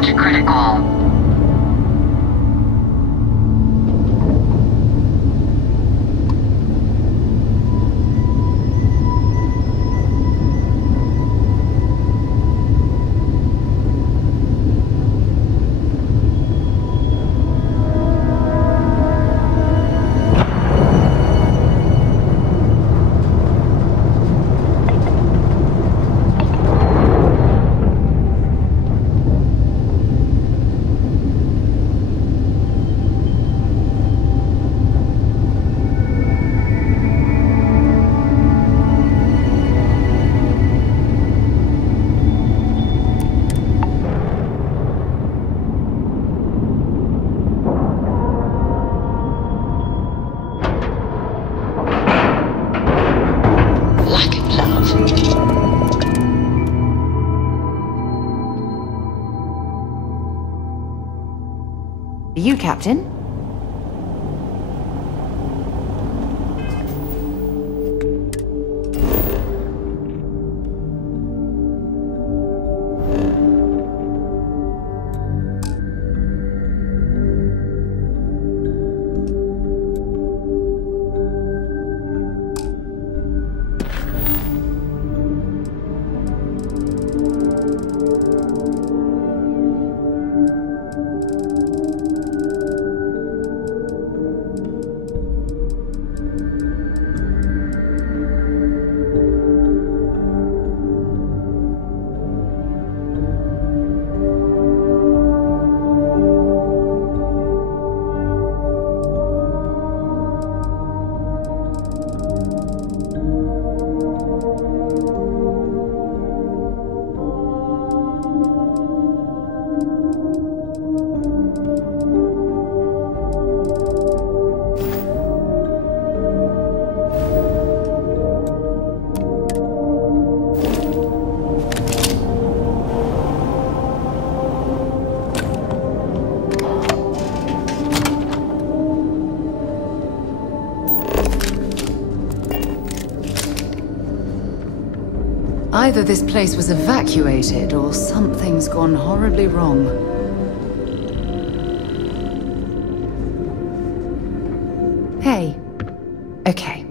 Damage critical. You, Captain? Either this place was evacuated, or something's gone horribly wrong. Hey. Okay.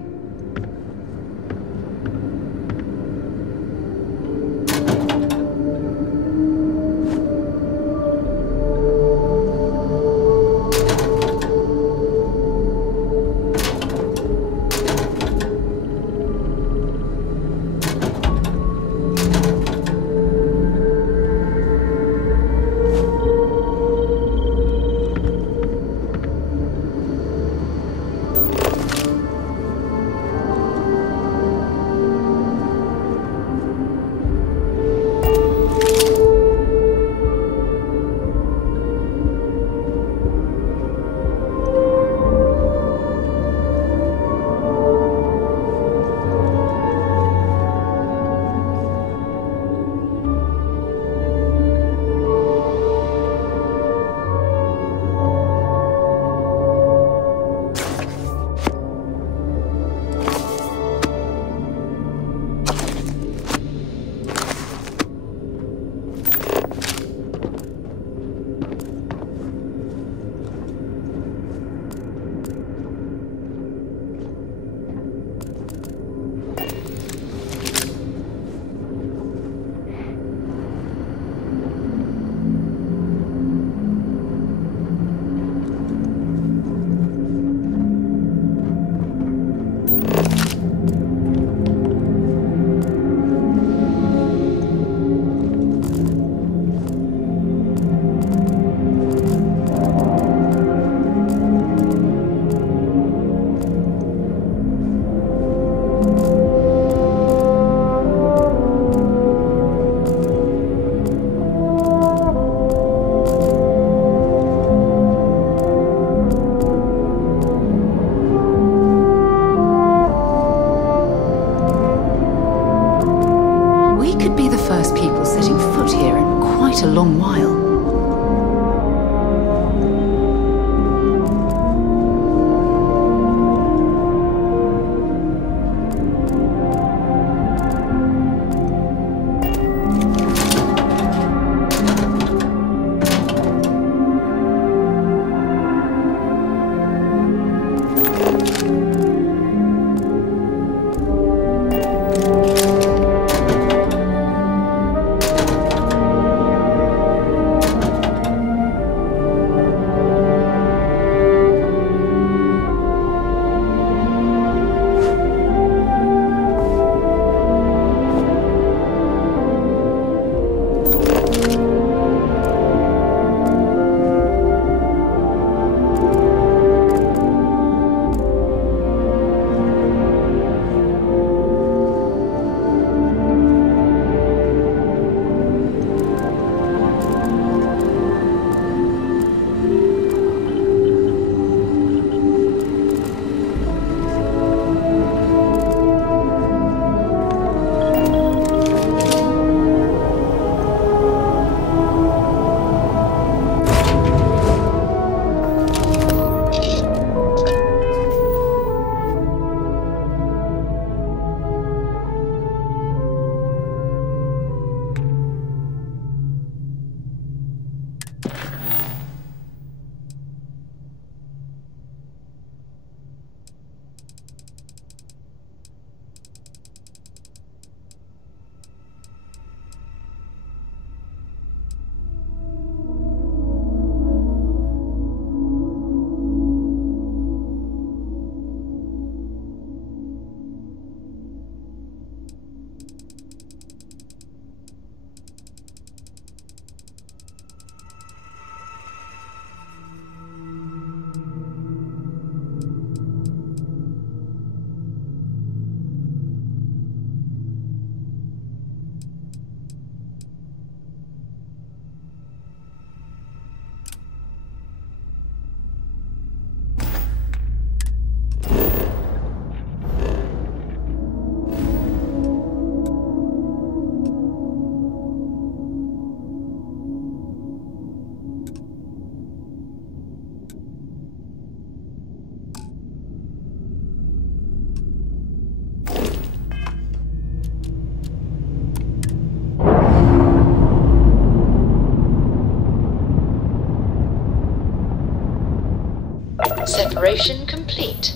Separation complete.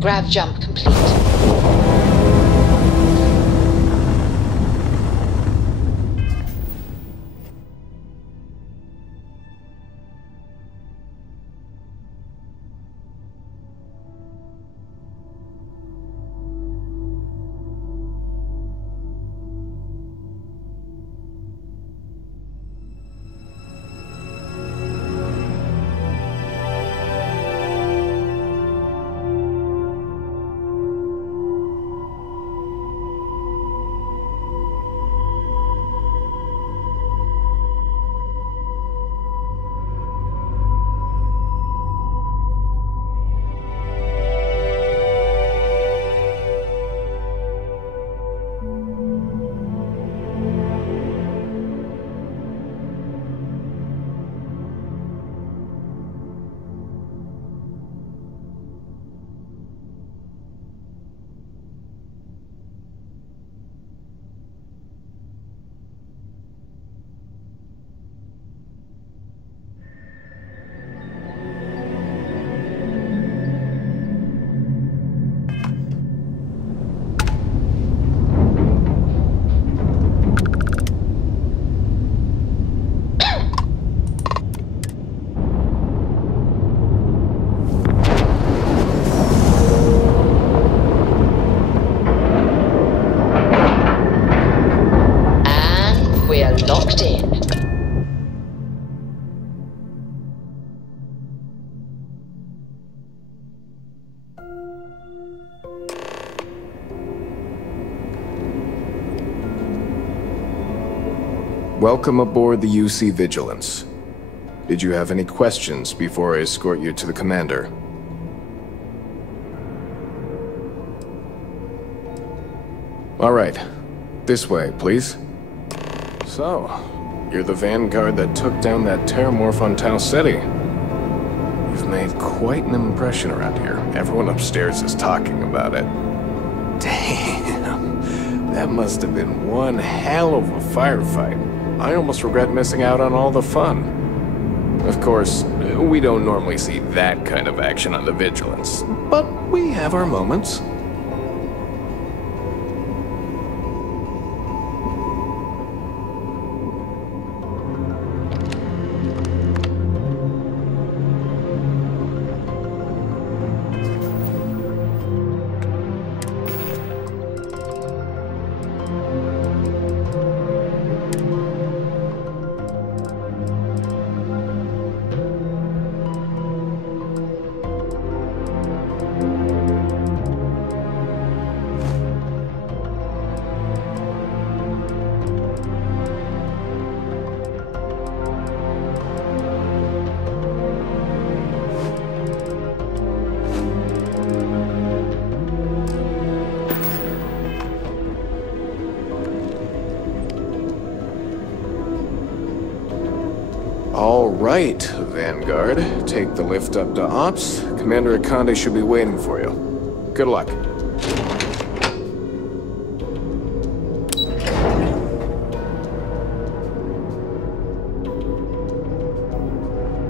Grav jump complete. Locked in. Welcome aboard the UC Vigilance. Did you have any questions before I escort you to the commander? All right. This way, please. So, you're the vanguard that took down that terramorph on Tau City. You've made quite an impression around here. Everyone upstairs is talking about it. Damn. That must have been one hell of a firefight. I almost regret missing out on all the fun. Of course, we don't normally see that kind of action on the Vigilance, but we have our moments. All right, Vanguard. Take the lift up to Ops. Commander Akande should be waiting for you. Good luck.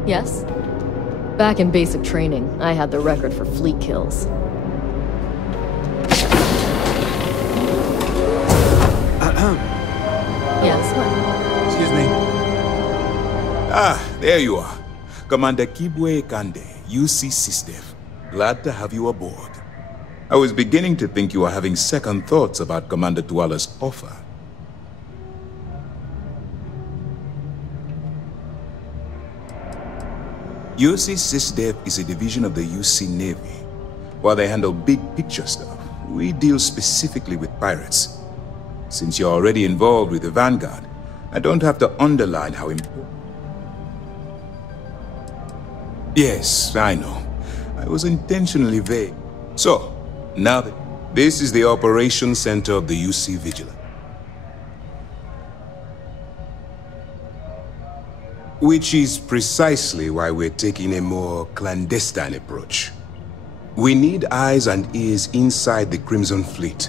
Yes? Back in basic training, I had the record for fleet kills. Yes, what? Excuse me. Ah, there you are. Commander Kibwe Kande, UC SysDev. Glad to have you aboard. I was beginning to think you were having second thoughts about Commander Tuala's offer. UC SysDev is a division of the UC Navy. While they handle big picture stuff, we deal specifically with pirates. Since you're already involved with the Vanguard, I don't have to underline how important. Yes, I know. I was intentionally vague. So, now that this is the operations center of the UC Vigilance. Which is precisely why we're taking a more clandestine approach. We need eyes and ears inside the Crimson Fleet.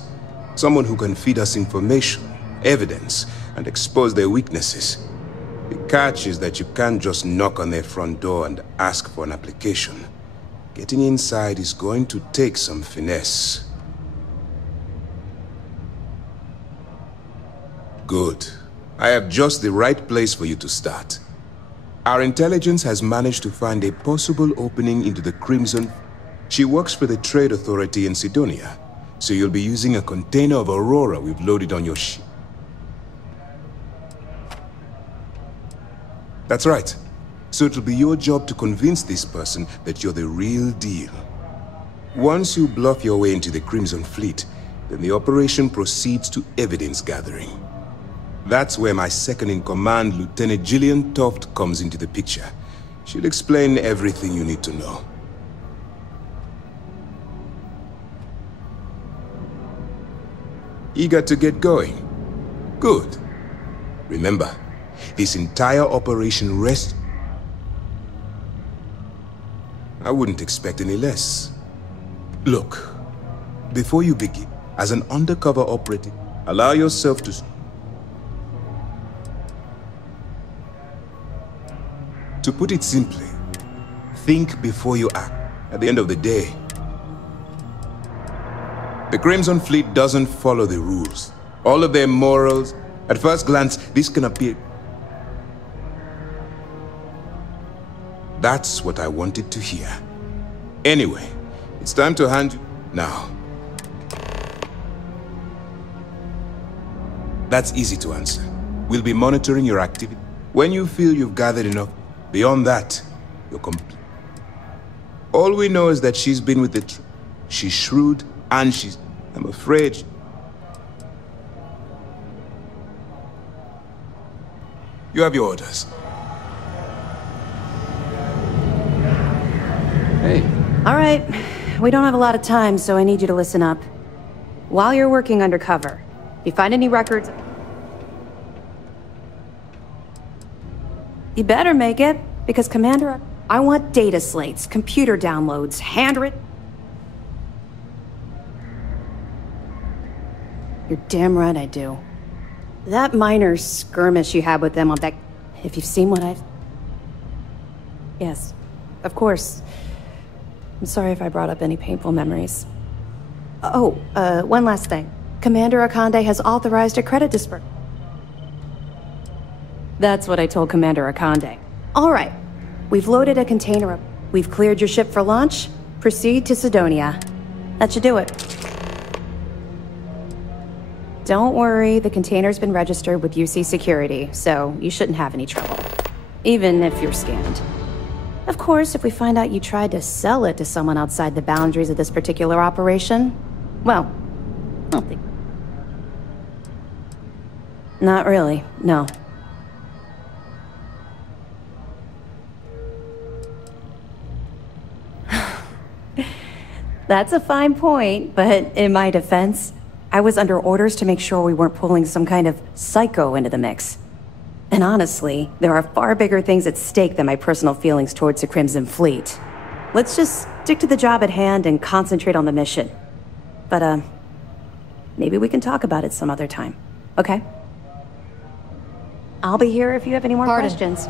Someone who can feed us information, evidence, and expose their weaknesses. The catch is that you can't just knock on their front door and ask for an application. Getting inside is going to take some finesse. Good. I have just the right place for you to start. Our intelligence has managed to find a possible opening into the Crimson. She works for the Trade Authority in Sidonia, so you'll be using a container of Aurora we've loaded on your ship. That's right. So it'll be your job to convince this person that you're the real deal. Once you bluff your way into the Crimson Fleet, then the operation proceeds to evidence gathering. That's where my second-in-command, Lieutenant Gillian Toft, comes into the picture. She'll explain everything you need to know. Eager to get going? Good. Remember, this entire operation rests... I wouldn't expect any less. Look, before you begin, as an undercover operative, allow yourself to... To put it simply, think before you act. At the end of the day, the Crimson Fleet doesn't follow the rules. All of their morals, at first glance, this can appear... That's what I wanted to hear. Anyway, it's time to hand you... Now. That's easy to answer. We'll be monitoring your activity. When you feel you've gathered enough, beyond that, you're complete. All we know is that she's been with the... She's shrewd, and she's... I'm afraid... You have your orders. Hey. All right. We don't have a lot of time, so I need you to listen up. While you're working undercover, if you find any records... You better make it, because Commander... I want data slates, computer downloads, handwritten... You're damn right I do. That minor skirmish you had with them on that... If you've seen what I've... Yes, of course. I'm sorry if I brought up any painful memories. Oh, one last thing. Commander Akande has authorized a credit disbursement. That's what I told Commander Akande. All right. We've loaded a container up. We've cleared your ship for launch. Proceed to Sidonia. That should do it. Don't worry, the container's been registered with UC Security, so you shouldn't have any trouble. Even if you're scanned. Of course, if we find out you tried to sell it to someone outside the boundaries of this particular operation, well, I don't think... Not really, no. That's a fine point, but in my defense, I was under orders to make sure we weren't pulling some kind of psycho into the mix. And honestly, there are far bigger things at stake than my personal feelings towards the Crimson Fleet. Let's just stick to the job at hand and concentrate on the mission. But, maybe we can talk about it some other time, okay? I'll be here if you have any more questions.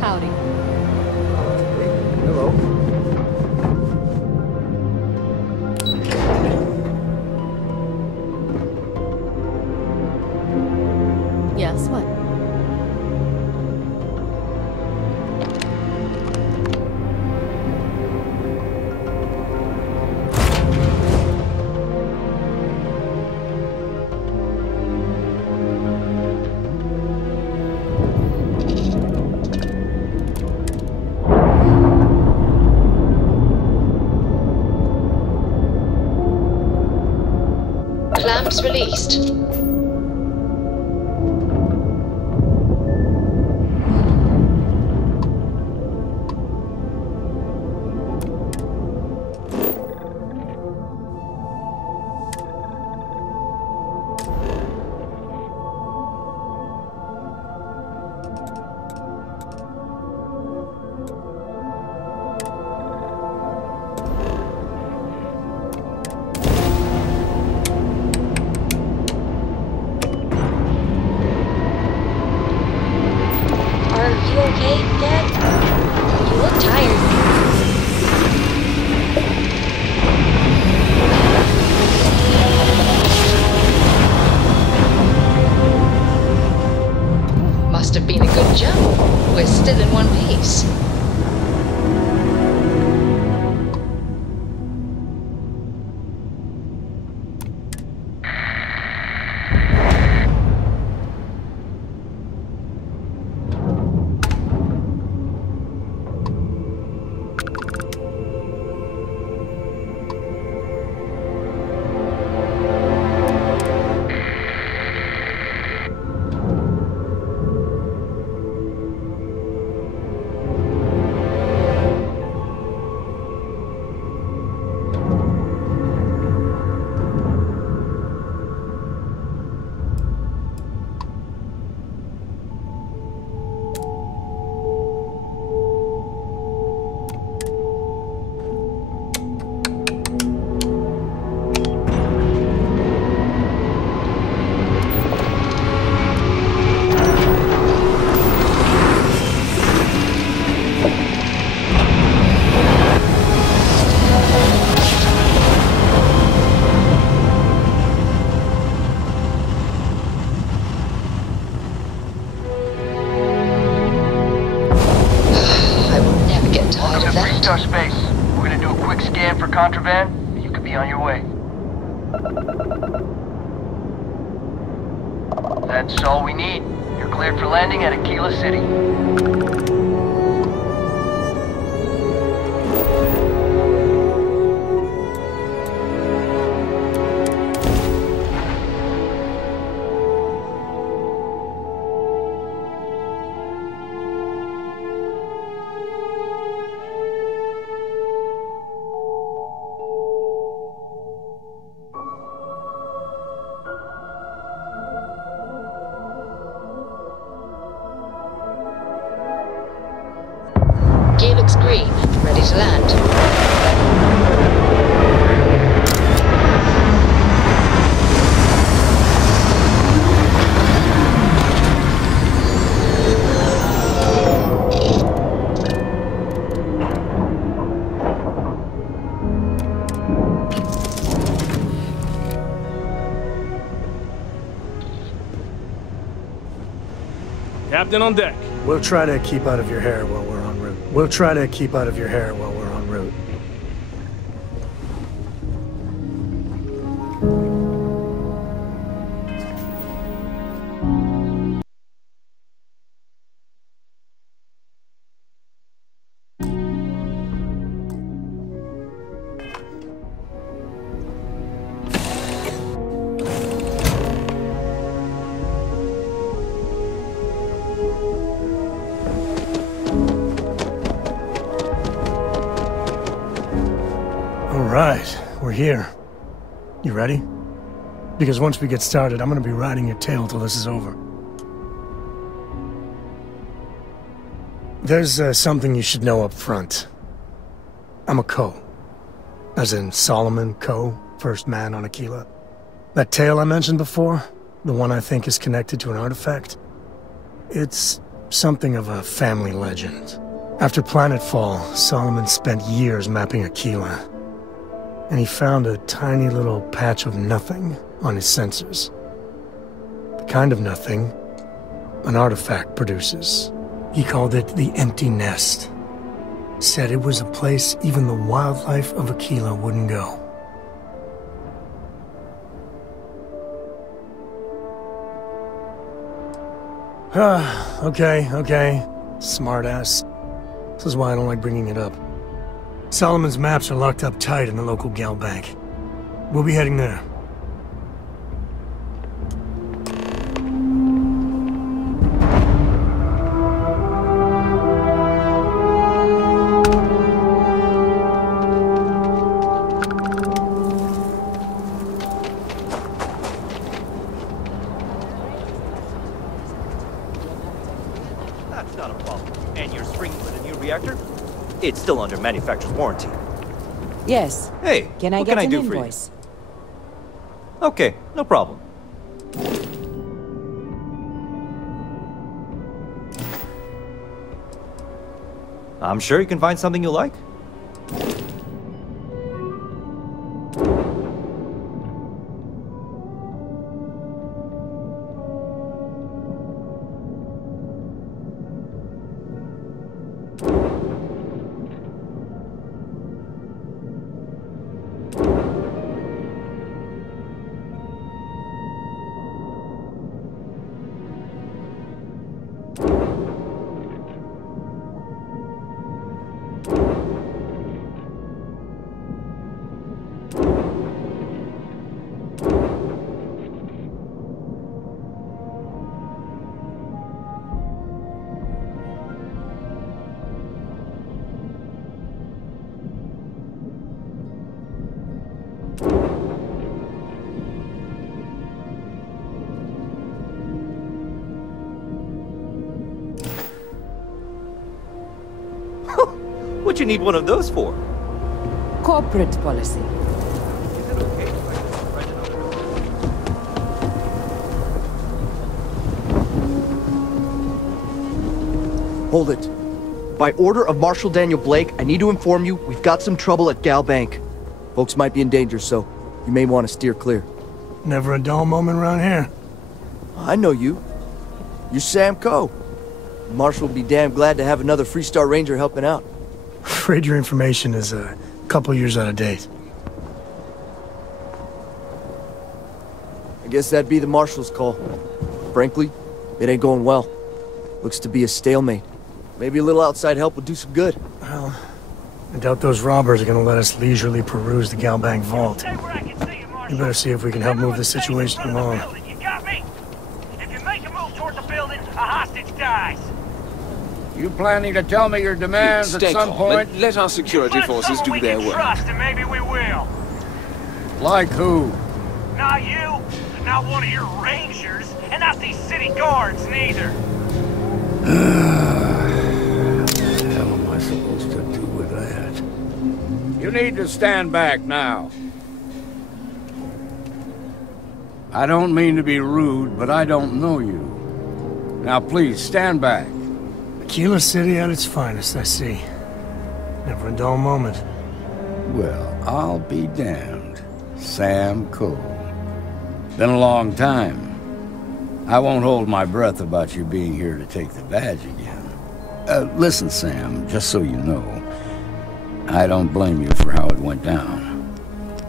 Howdy. Hello. Yes, what? Clamps released. contraband, you could be on your way. That's all we need. You're cleared for landing at Aquila City. Gear looks green. Ready to land. Captain on deck. We'll try to keep out of your hair while we're en route. We'll try to keep out of your hair while we're en route. Alright, we're here. You ready? Because once we get started, I'm gonna be riding your tail till this is over. There's something you should know up front. I'm a Ko. As in Solomon Ko, first man on Aquila. That tale I mentioned before, the one I think is connected to an artifact, it's something of a family legend. After planetfall, Solomon spent years mapping Aquila. And he found a tiny little patch of nothing on his sensors. The kind of nothing an artifact produces. He called it the Empty Nest. Said it was a place even the wildlife of Aquila wouldn't go. Okay. Smartass. This is why I don't like bringing it up. Solomon's maps are locked up tight in the local gal bank. We'll be heading there. That's not a problem. And you're springing with a new reactor? It's still under manufacturer's warranty. Yes. Hey, can I what get can I an do invoice? For you? Okay, no problem. I'm sure you can find something you like. What you need one of those for? Corporate policy. Is it okay if I just write another? Hold it. By order of Marshal Daniel Blake, I need to inform you we've got some trouble at Gal Bank. Folks might be in danger, so you may want to steer clear. Never a dull moment around here. I know you. You're Sam Ko. Marshal will be damn glad to have another Freestar Ranger helping out. Afraid your information is couple years out of date. I guess that'd be the Marshal's call. Frankly, it ain't going well. Looks to be a stalemate. Maybe a little outside help would do some good. Well, I doubt those robbers are gonna let us leisurely peruse the Galbank vault. You better see if we can help move this situation along. You got me? If you make a move toward the building, a hostage dies. You planning to tell me your demands at some point? Let our security forces do their work. Trust, and maybe we will. Like who? Not you, not one of your rangers, and not these city guards neither. What the hell am I supposed to do with that? You need to stand back now. I don't mean to be rude, but I don't know you. Now please, stand back. Aquila City at its finest, I see. Never a dull moment. Well, I'll be damned. Sam Cole. Been a long time. I won't hold my breath about you being here to take the badge again. Listen, Sam, just so you know, I don't blame you for how it went down.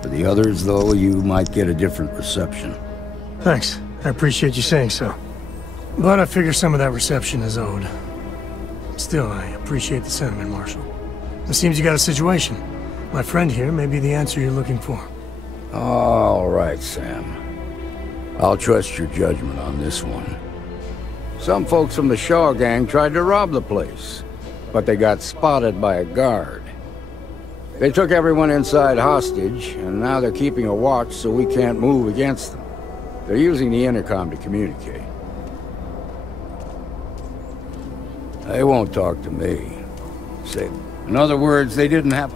For the others, though, you might get a different reception. Thanks. I appreciate you saying so. But I figure some of that reception is owed. Still, I appreciate the sentiment, Marshal. It seems you got a situation. My friend here may be the answer you're looking for. All right, Sam. I'll trust your judgment on this one. Some folks from the Shaw gang tried to rob the place, but they got spotted by a guard. They took everyone inside hostage, and now they're keeping a watch so we can't move against them. They're using the intercom to communicate. They won't talk to me. Say, in other words, they didn't have...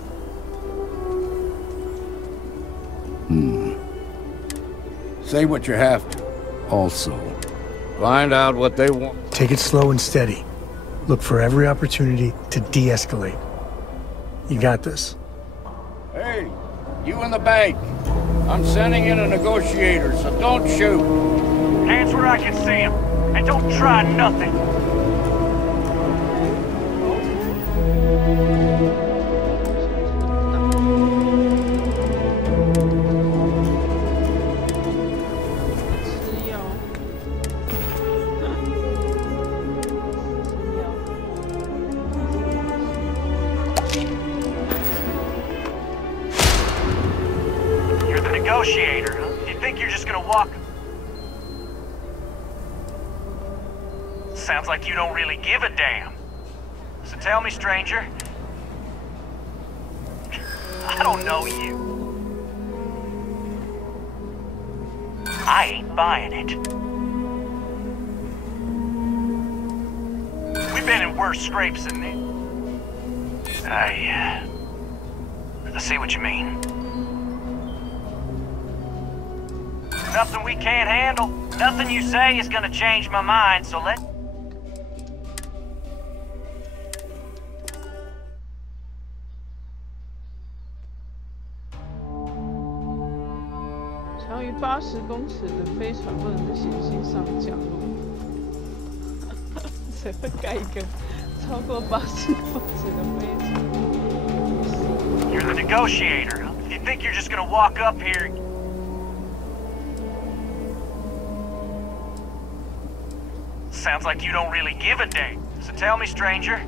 Say what you have to. Also, find out what they want. Take it slow and steady. Look for every opportunity to de-escalate. You got this. Hey, you in the bank. I'm sending in a negotiator, so don't shoot. Hands where I can see him, and don't try nothing. Negotiator, huh? You think you're just gonna walk? Sounds like you don't really give a damn. So tell me, stranger. I don't know you. I ain't buying it. We've been in worse scrapes than this. I see what you mean. Nothing we can't handle. Nothing you say is gonna change my mind, so let...常于80公尺的飞船不能在行星上降落。谁会盖一个超过80公尺的飞船？ You're the negotiator. If you think you're just gonna walk up here... Sounds like you don't really give a damn. So tell me, stranger.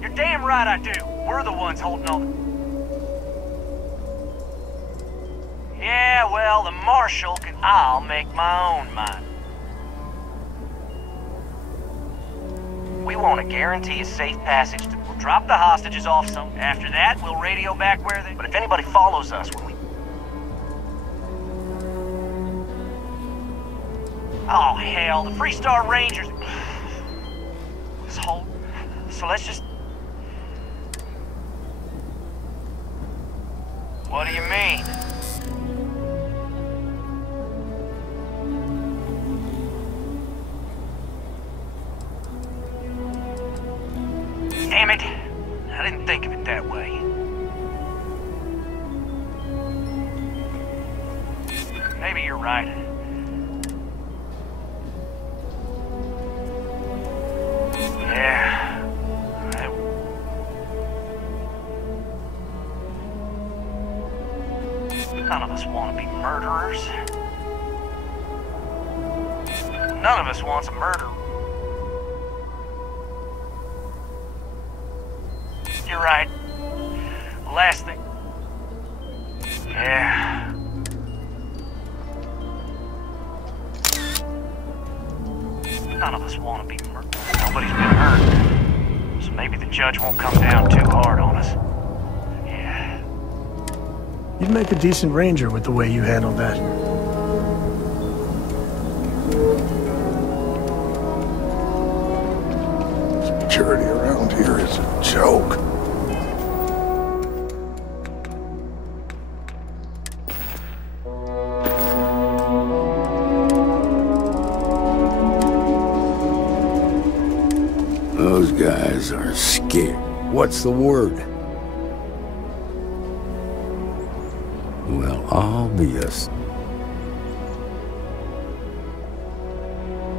You're damn right I do. We're the ones holding on. Yeah, well, the Marshal can... I'll make my own mind. We want to guarantee a safe passage. We'll drop the hostages off some. After that, we'll radio back where they... But if anybody follows us when we... Oh, hell, the Freestar Rangers... This whole... So let's just... What do you mean? Damn it. I didn't think of it that way. Maybe you're right. None of us want to be murderers. None of us wants a murder. You're right. Last thing. Yeah. None of us want to be murdered. Nobody's been hurt. So maybe the judge won't come down too hard on us. Yeah. You'd make a decent ranger with the way you handled that. Security around here is a joke. Those guys are scared. What's the word? Well, I'll be a...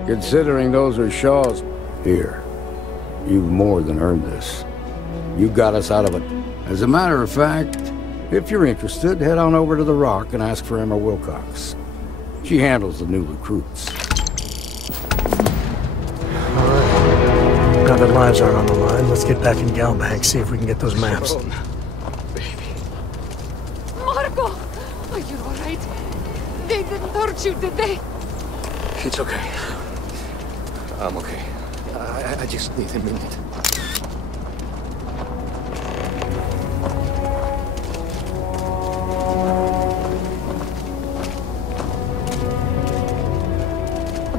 Considering those are Shaw's... Here. You've more than earned this. You got us out of it. As a matter of fact, if you're interested, head on over to the Rock and ask for Emma Wilcox. She handles the new recruits. Now that lives aren't on the line, let's get back in Galbank, see if we can get those maps. Marco! Are you alright? They didn't hurt you, did they? It's okay. I'm okay. I just need a minute.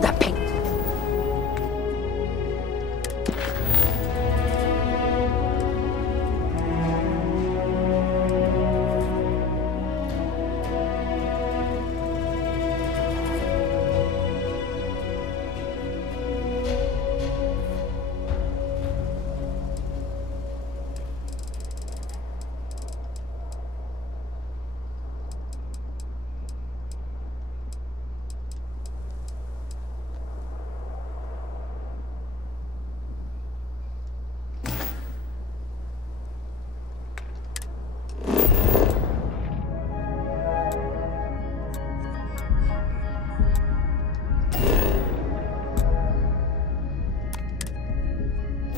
That pain.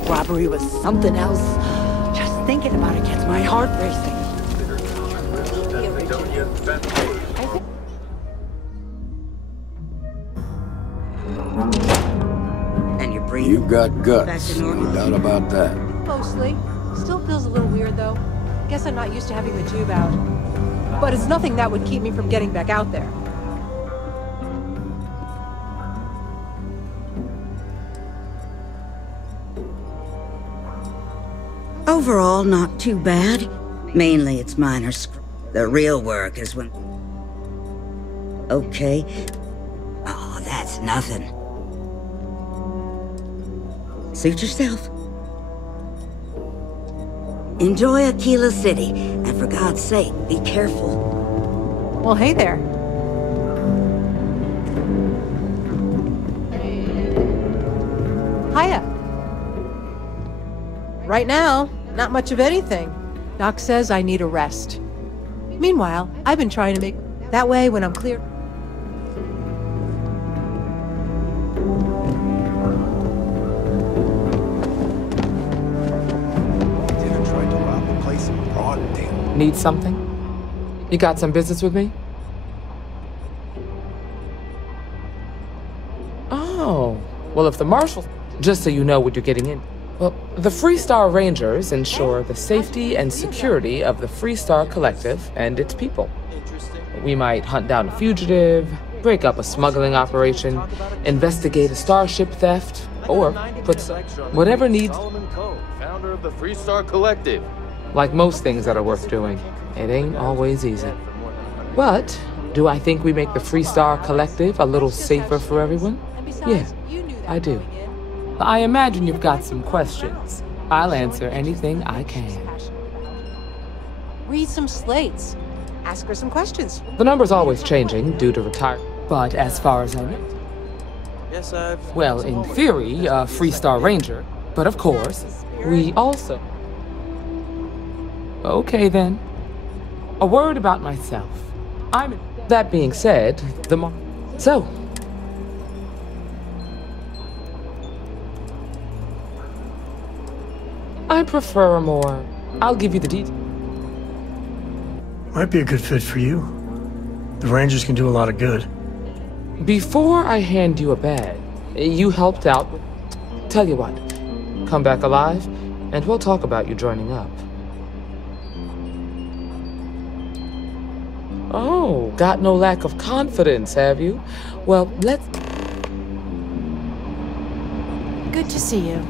Robbery was something else. Just thinking about it gets my heart racing. And you're breathing. You've got guts, no doubt about that. Mostly. Still feels a little weird, though. Guess I'm not used to having the tube out. But it's nothing that would keep me from getting back out there. Overall, not too bad. Mainly it's minor The real work is when... Okay. Oh, that's nothing. Suit yourself. Enjoy Aquila City, and for God's sake, be careful. Well, hey there. Hiya. Right now, not much of anything. Doc says I need a rest. Meanwhile, I've been trying to make... That way, when I'm clear... Need something? You got some business with me? Oh, well, if the marshal... Just so you know what you're getting in. Well, the Freestar Rangers ensure the safety and security of the Freestar Collective and its people. We might hunt down a fugitive, break up a smuggling operation, investigate a starship theft, or put whatever needs... Founder of the Freestar Collective. Like most things that are worth doing, it ain't always easy. But do I think we make the Freestar Collective a little safer for everyone? Yeah, I do. I imagine you've got some questions. I'll answer anything I can. Read some slates. Ask her some questions. The number's always changing due to retirement. But as far as I know... Yes, I've... Well, in theory, a Freestar Ranger. But of course, we also... Okay then. A word about myself. That being said, So... I prefer more... I'll give you the details. Might be a good fit for you. The Rangers can do a lot of good. Before I hand you a badge, you helped out. Tell you what, come back alive, and we'll talk about you joining up. Oh, got no lack of confidence, have you? Well, let's... Good to see you.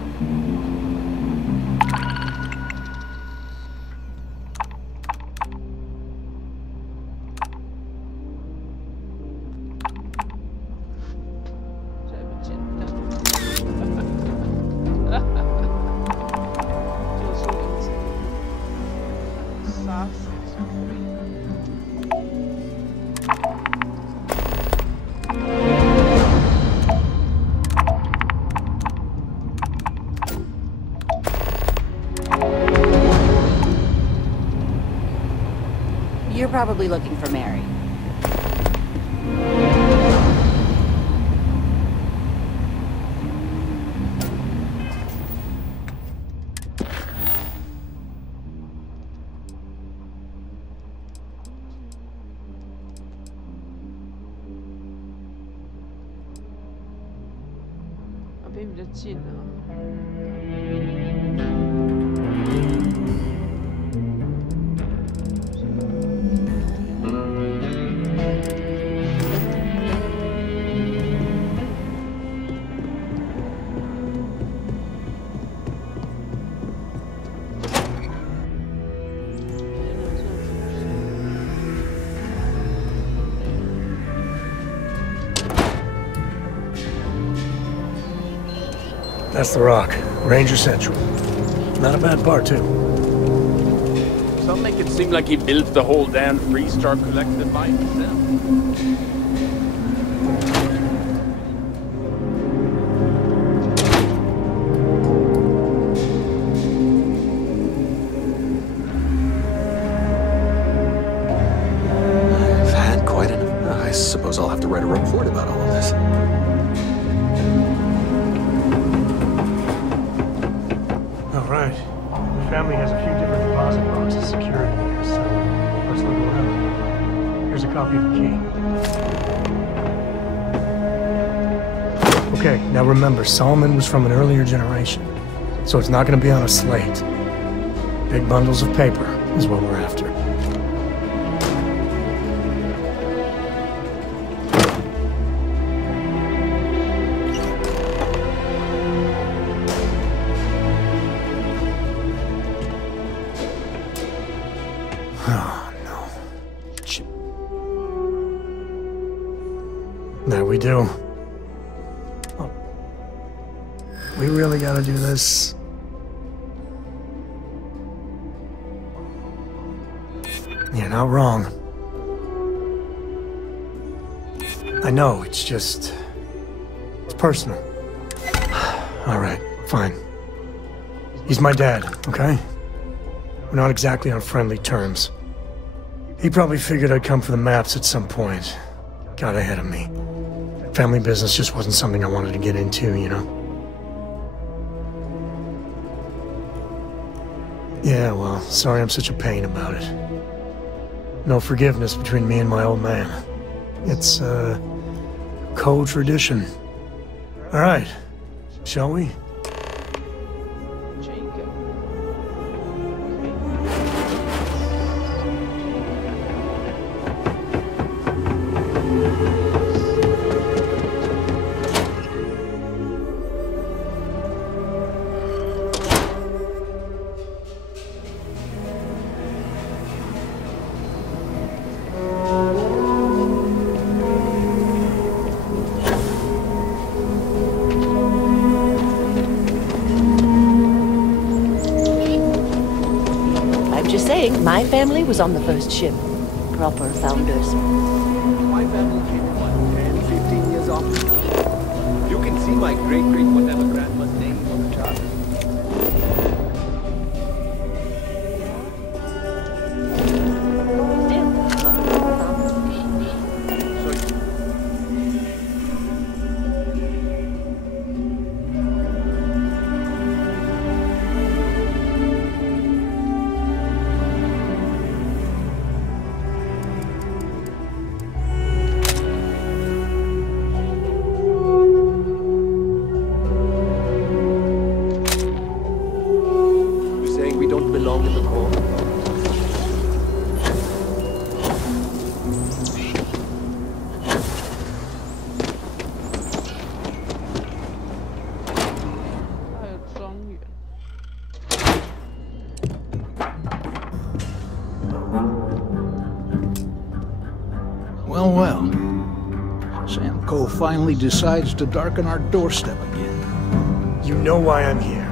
You're probably looking for Mary. That's the Rock. Ranger Central. Not a bad bar, too. Some make it seem like he built the whole damn Free Star Collective by himself. I've had quite enough. I suppose I'll have to write a report about all of this. Family has a few different deposit boxes secured in here, so let's look around. Here's a copy of the key. Okay, now remember, Solomon was from an earlier generation, so it's not going to be on a slate. Big bundles of paper is what we're after. There we do. Oh. We really gotta do this. You're not wrong. I know, it's just... it's personal. Alright, fine. He's my dad, okay? We're not exactly on friendly terms. He probably figured I'd come for the maps at some point. Got ahead of me. Family business just wasn't something I wanted to get into, you know? Yeah, well, sorry I'm such a pain about it. No forgiveness between me and my old man. It's, co-tradition. Alright, shall we? My family was on the first ship. Proper founders. My family came, what, 10, 15 years off? You can see my great-great-whatever grandma's name on the chart. Well, well. Sam Coe finally decides to darken our doorstep again. You know why I'm here.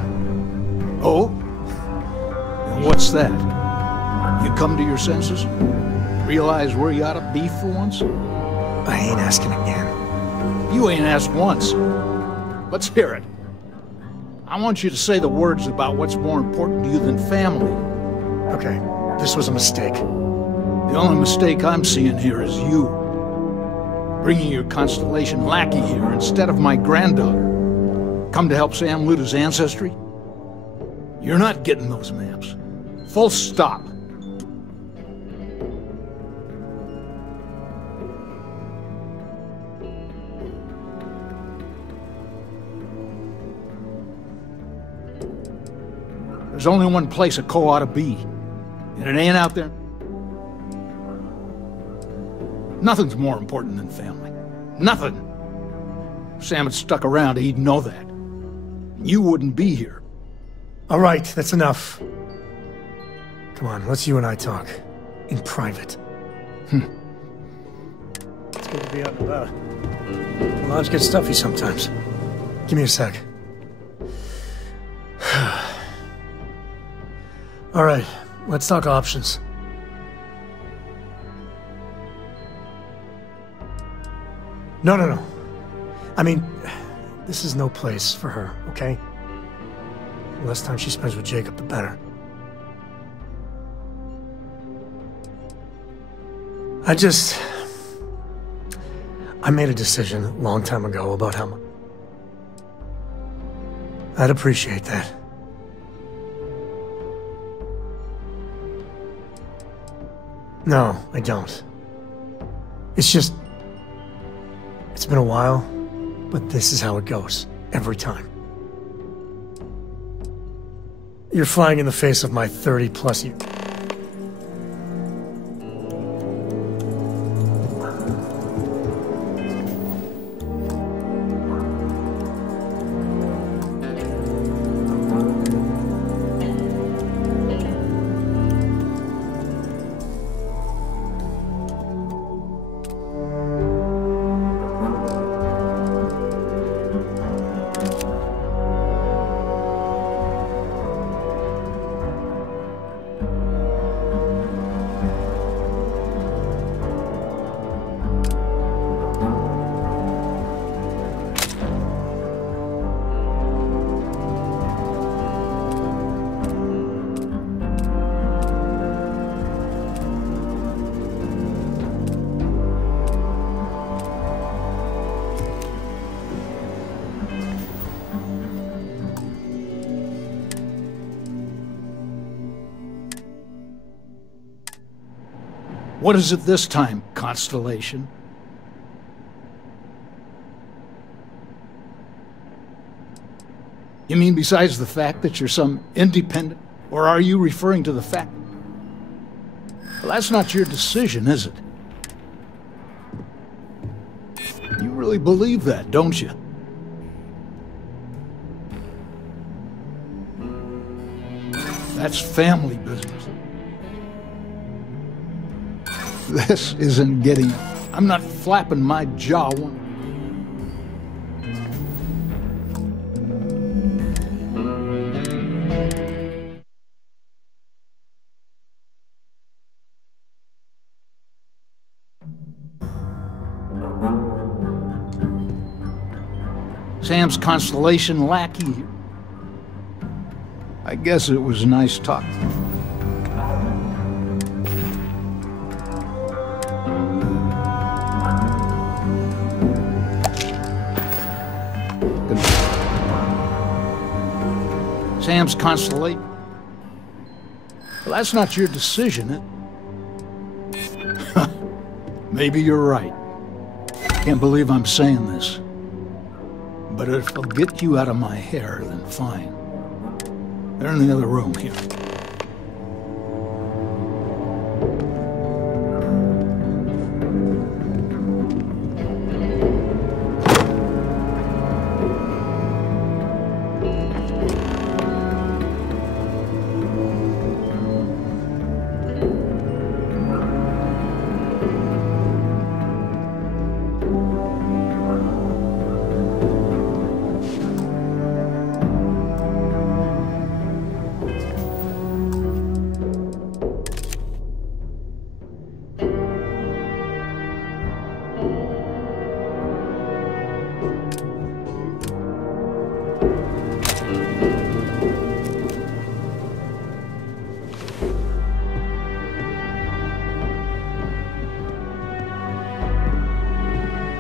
Oh? And what's that? You come to your senses? Realize where you ought to be for once? I ain't asking again. You ain't asked once. Let's hear it. I want you to say the words about what's more important to you than family. Okay, this was a mistake. The only mistake I'm seeing here is you. Bringing your Constellation lackey here instead of my granddaughter. Come to help Sam loot his ancestry? You're not getting those maps. Full stop. There's only one place a Coe ought to be, and it ain't out there. Nothing's more important than family. Nothing. If Sam had stuck around, he'd know that. You wouldn't be here. All right, that's enough. Come on, let's you and I talk. In private. It's good to be out and about. Lives get stuffy sometimes. Give me a sec. All right, let's talk options. No. I mean, this is no place for her, okay? The less time she spends with Jacob, the better. I made a decision a long time ago about how much I'd appreciate that. No, I don't. It's just... It's been a while, but this is how it goes. Every time. You're flying in the face of my 30-plus years. What is it this time, Constellation? You mean besides the fact that you're some independent? Or are you referring to the fact... Well, that's not your decision, is it? You really believe that, don't you? That's family business. This isn't getting... I'm not flapping my jaw one... Sam's Constellation lackey. I guess it was nice talking. Sam's Constellation. Well, that's not your decision, it? Maybe you're right. Can't believe I'm saying this. But if it'll get you out of my hair, then fine. They're in the other room here.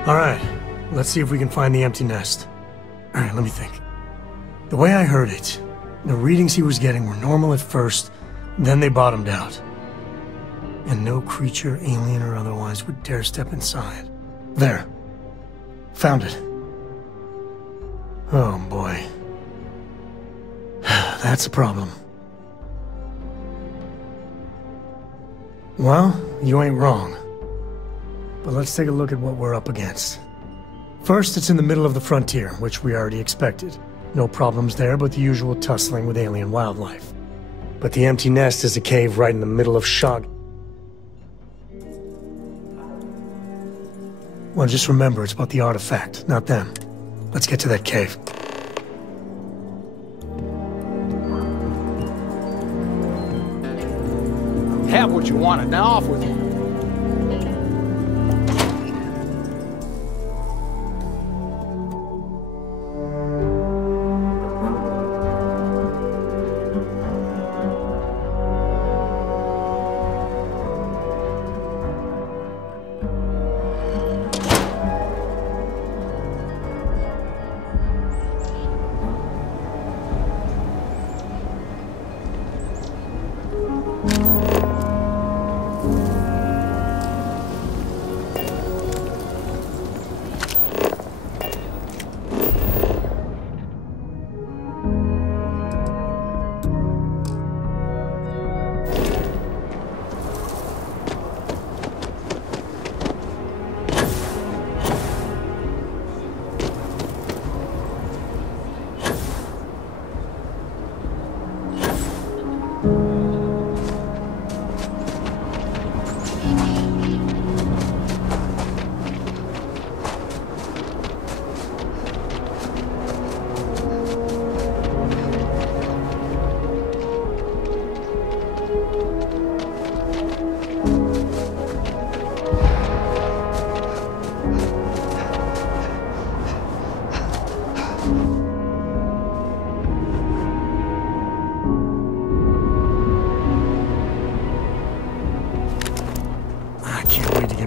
Alright, let's see if we can find the empty nest. Alright, let me think. The way I heard it, the readings he was getting were normal at first, then they bottomed out. And no creature, alien or otherwise, would dare step inside. There. Found it. Oh boy. That's a problem. Well, you ain't wrong. But let's take a look at what we're up against. First, it's in the middle of the frontier, which we already expected. No problems there, but the usual tussling with alien wildlife. But the empty nest is a cave right in the middle of Shaw. Well, just remember, it's about the artifact, not them. Let's get to that cave. Have what you wanted. Now off with you.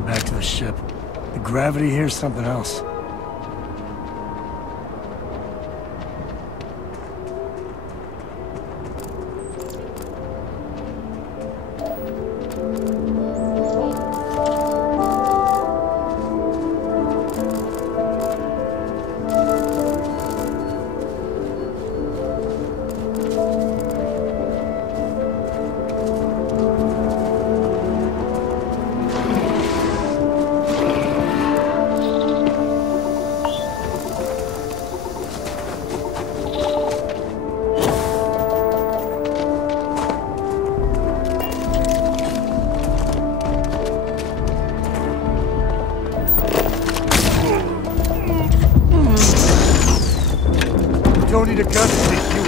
Back to the ship. The gravity here's something else. Don't need a gun to take you.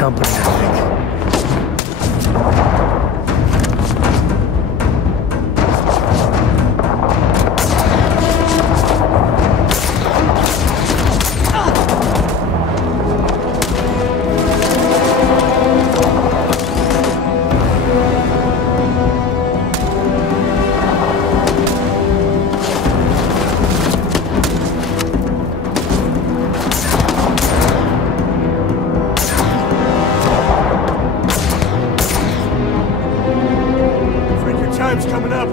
company, I think. Coming up.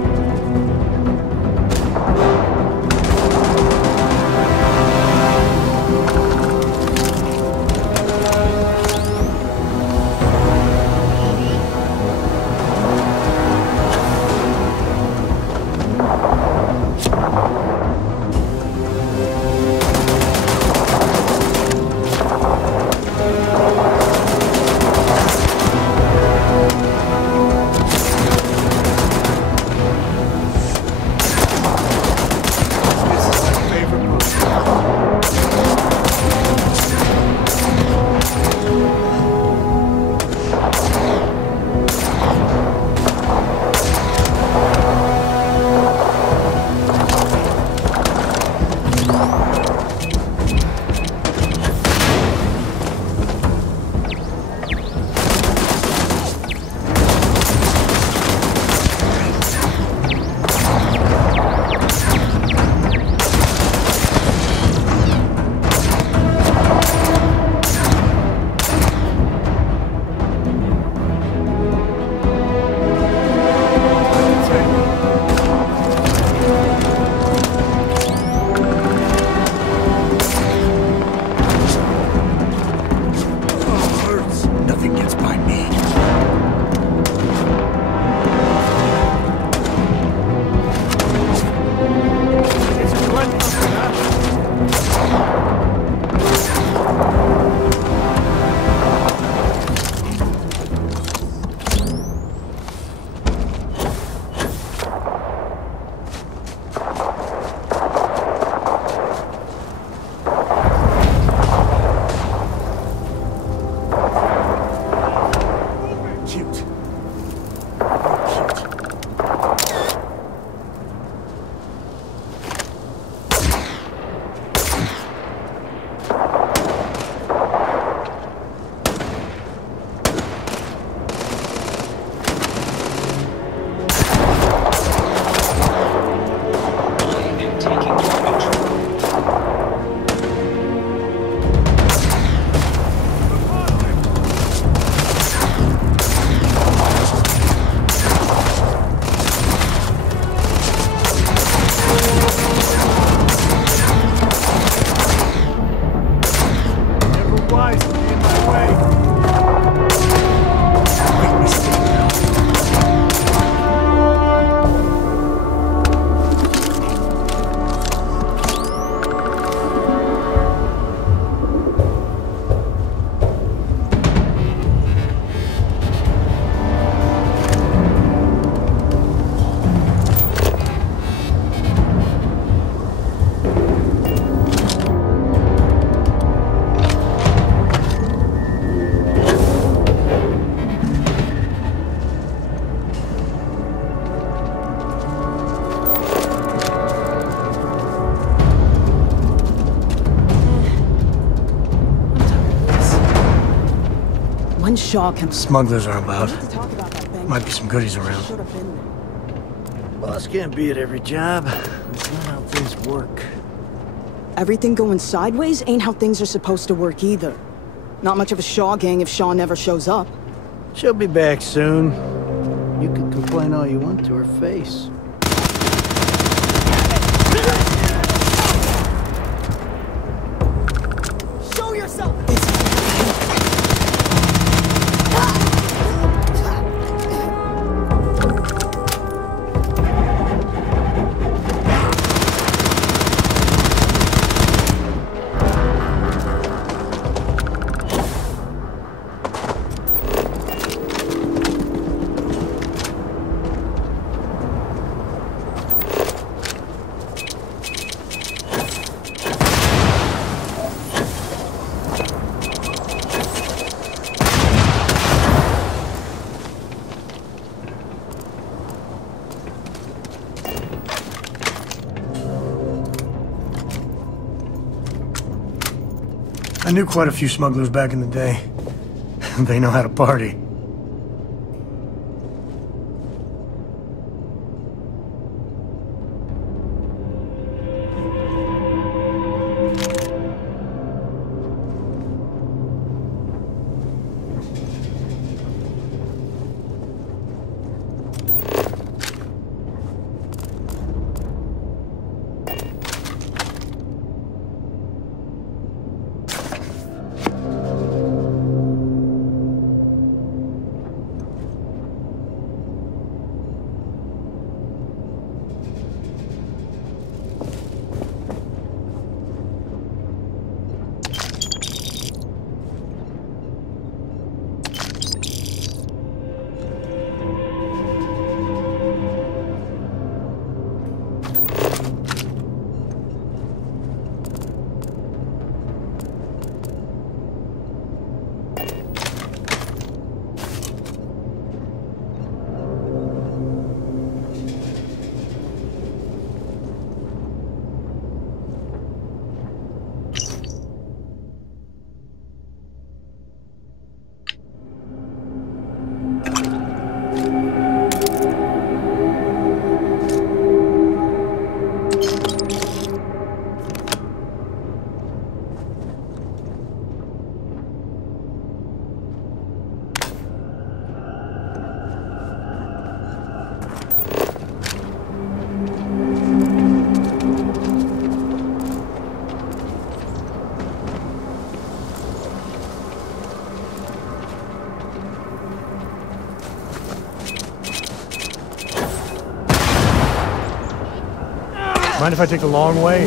When Shaw can... Smugglers are about. Might be some goodies around. Boss can't be at every job. That's not how things work. Everything going sideways ain't how things are supposed to work either. Not much of a Shaw gang if Shaw never shows up. She'll be back soon. You can complain all you want to her face. Show yourself! I knew quite a few smugglers back in the day. They know how to party. Mind if I take the long way?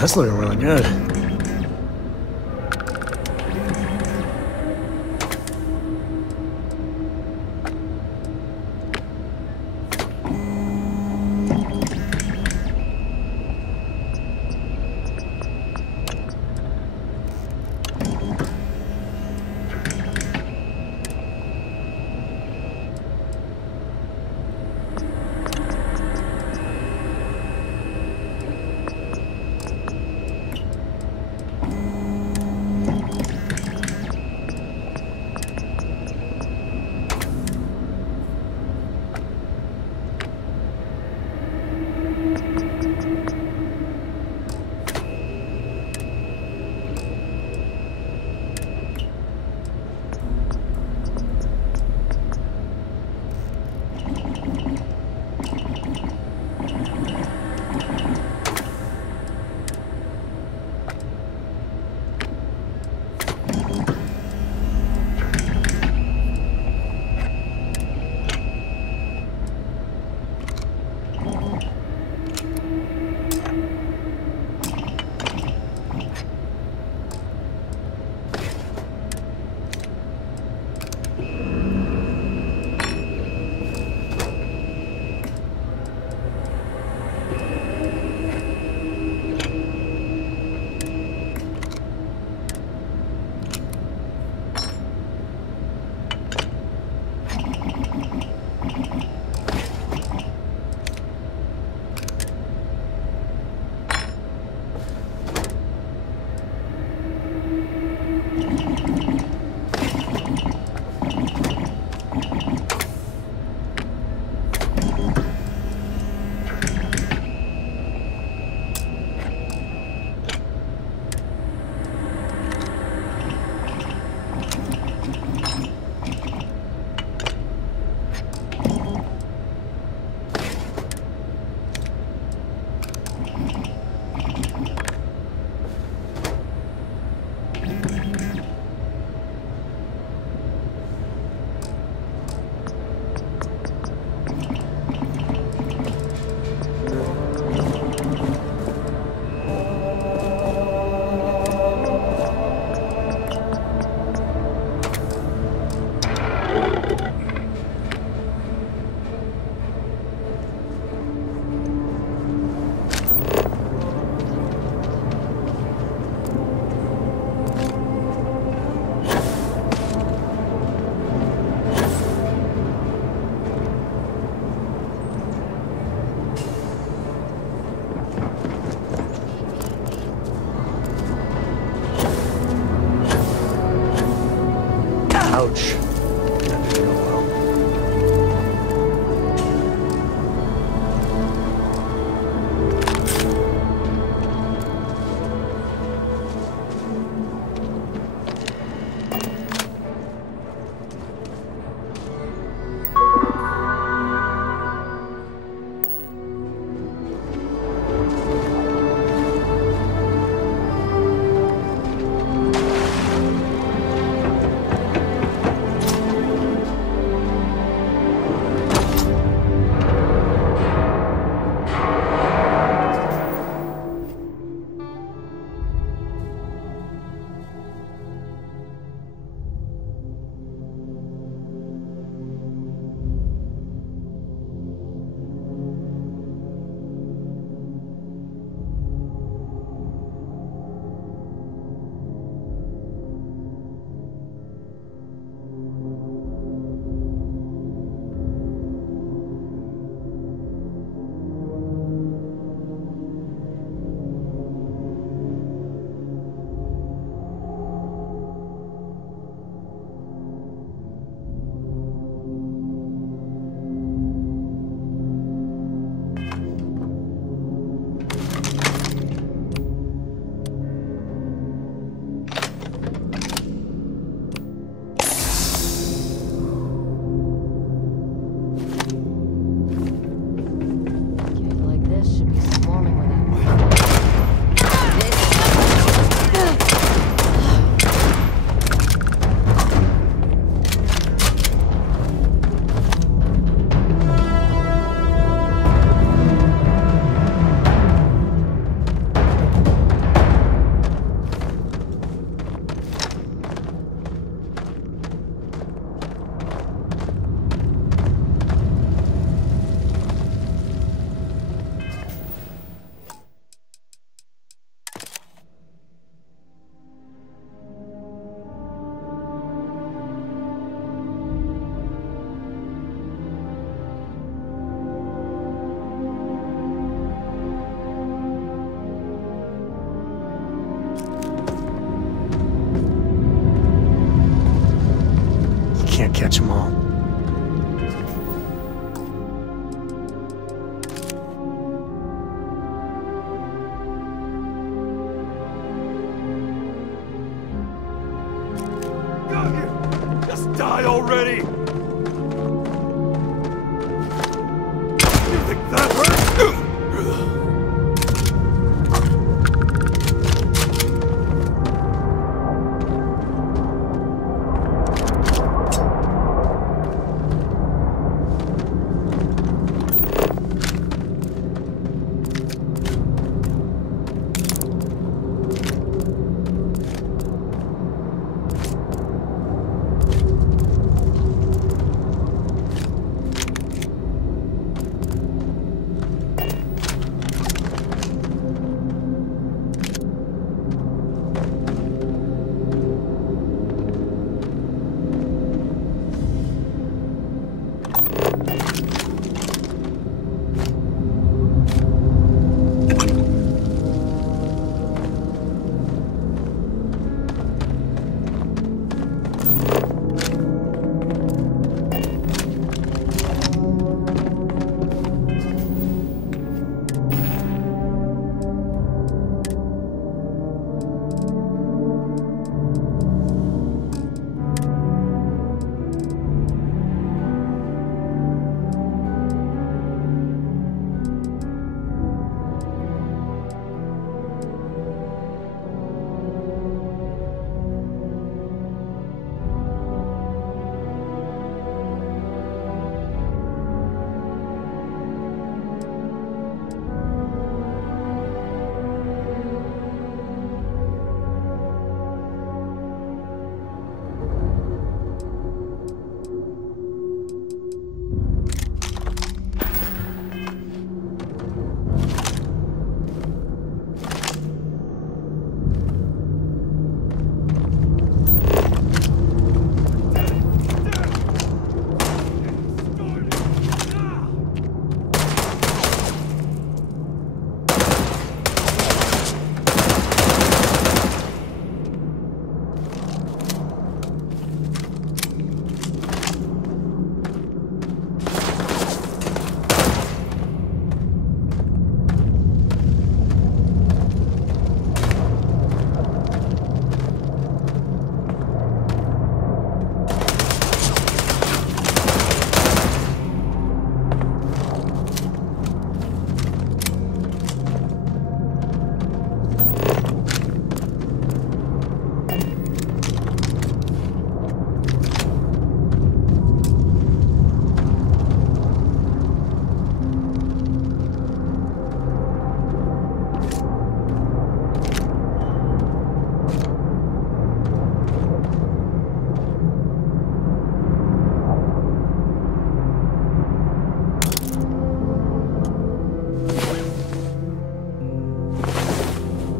That's looking really good. Ouch. That didn't go well. catch them all. Got you! Just die already! You think that hurt?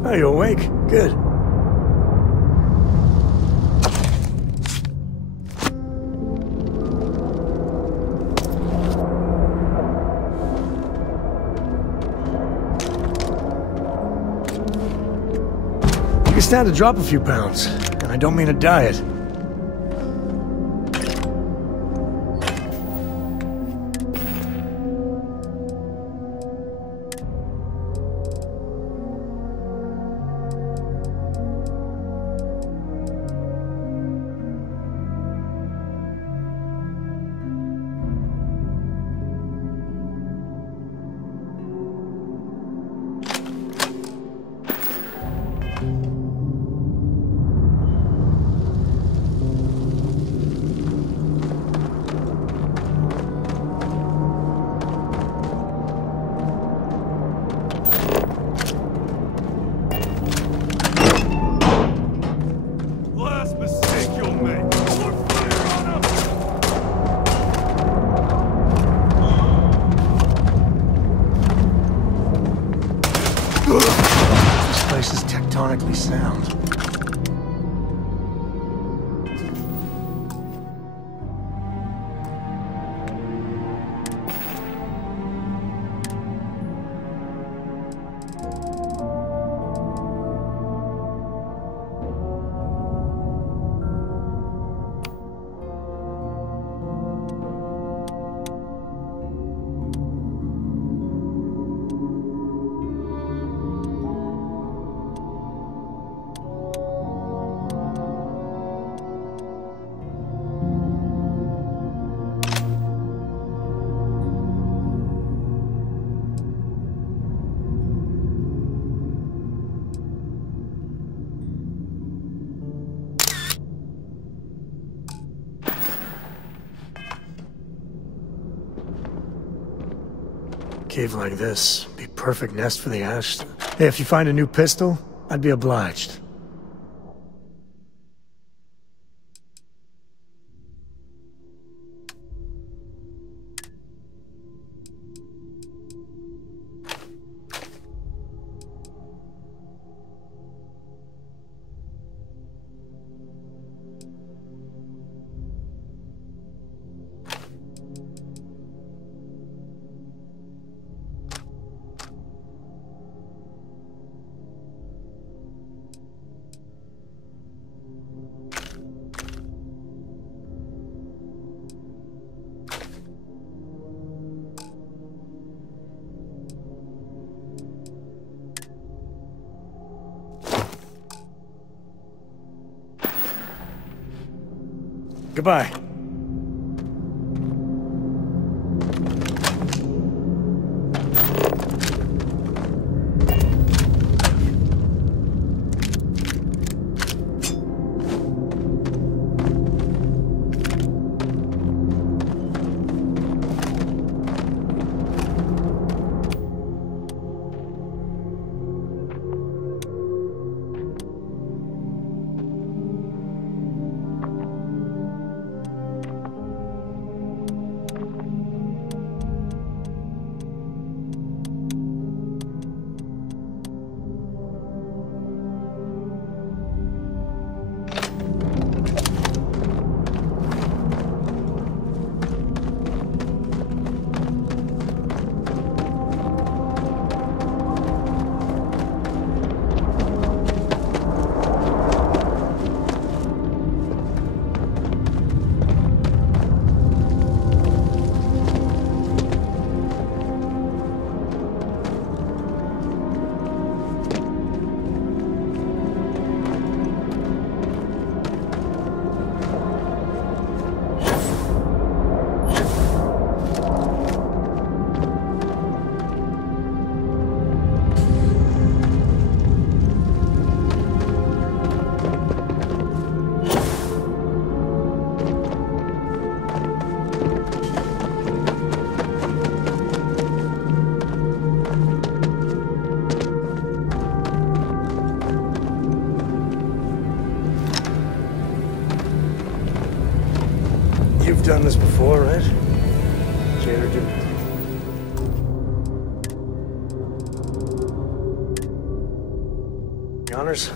Are you awake? Good. You can stand to drop a few pounds, and I don't mean a diet. This place is tectonically sound. Cave like this, be perfect nest for the Ash. Hey, if you find a new pistol, I'd be obliged. Goodbye. You've done this before, right? Jailer duty. Honors?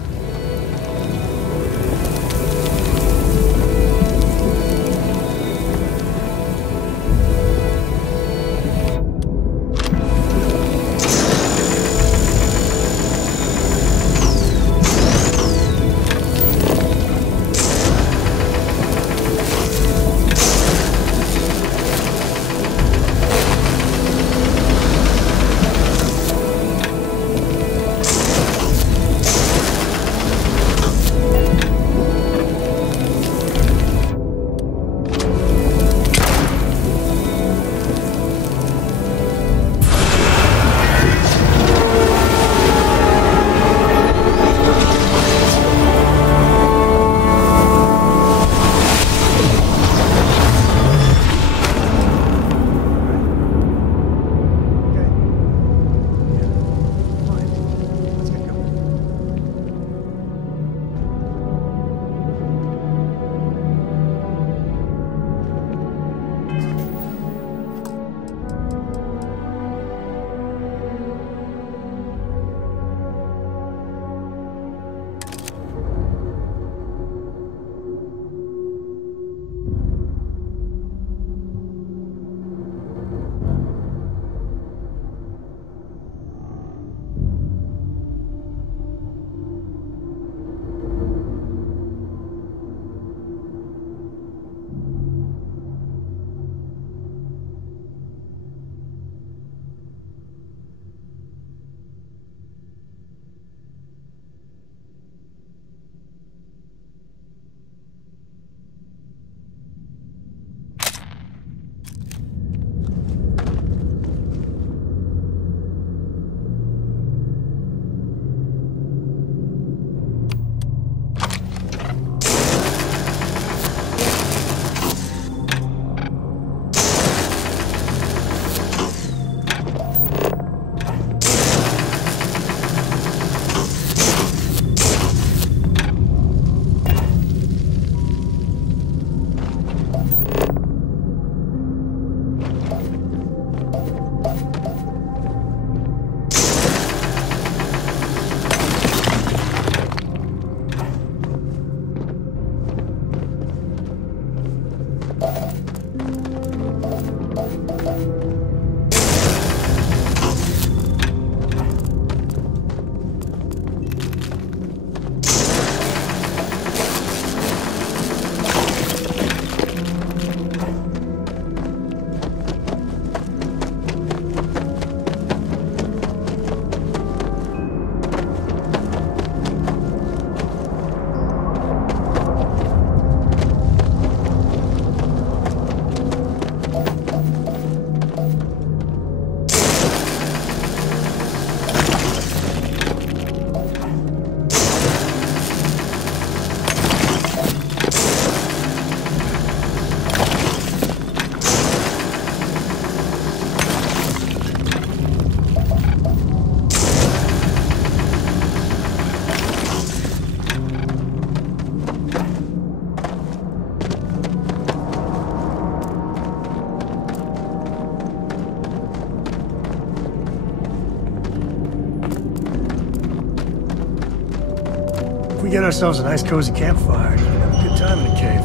get ourselves a nice cozy campfire, we can have a good time in the cave.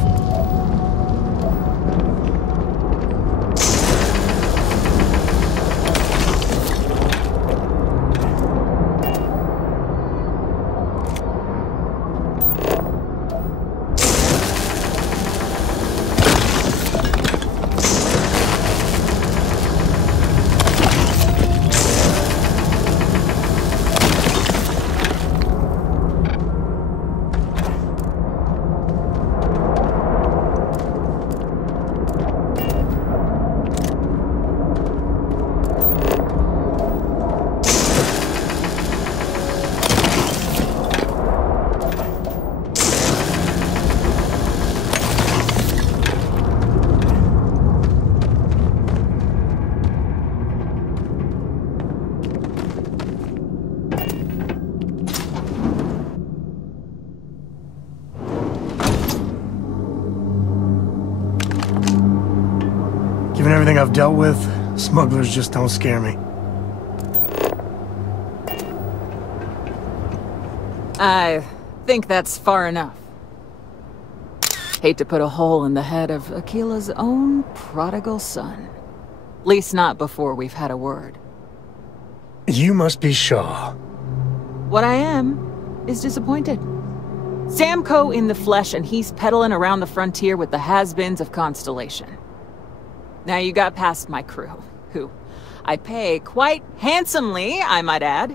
Given everything I've dealt with, smugglers just don't scare me. I think that's far enough. Hate to put a hole in the head of Aquila's own prodigal son. At least not before we've had a word. You must be Shaw. What I am is disappointed. Sam Coe in the flesh, and he's peddling around the frontier with the has-beens of Constellation. Now you got past my crew, who I pay quite handsomely, I might add.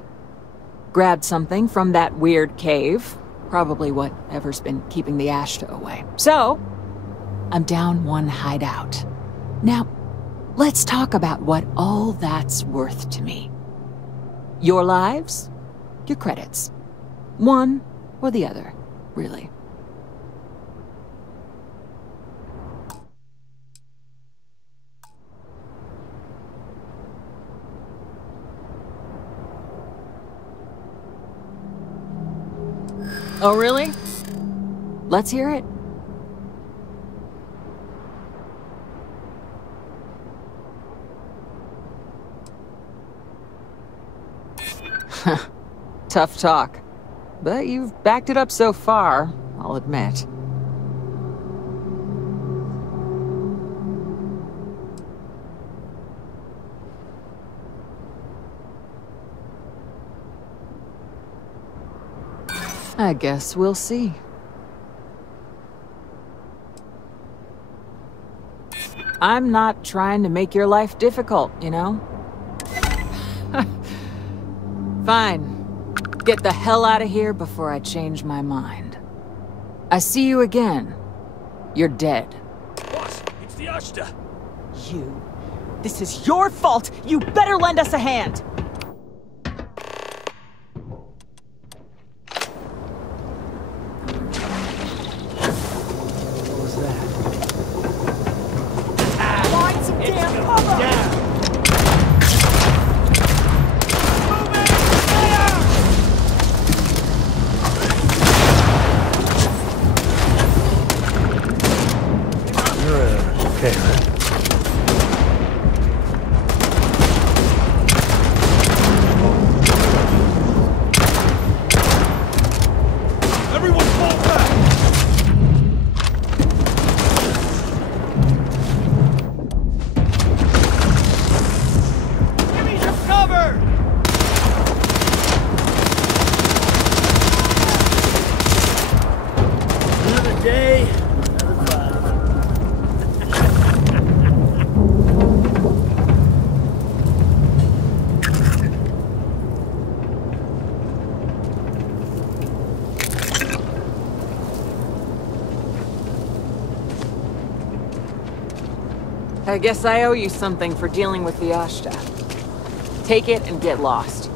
Grabbed something from that weird cave, probably whatever's been keeping the Ashta away. So, I'm down one hideout. Now, let's talk about what all that's worth to me. Your lives, your credits. One or the other, really. Oh, really? Let's hear it. Tough talk. But you've backed it up so far, I'll admit. I guess we'll see. I'm not trying to make your life difficult, you know? Fine. Get the hell out of here before I change my mind. I see you again. You're dead. Boss, it's the Ashta. You. This is your fault. You better lend us a hand. I guess I owe you something for dealing with the Ashta. Take it and get lost.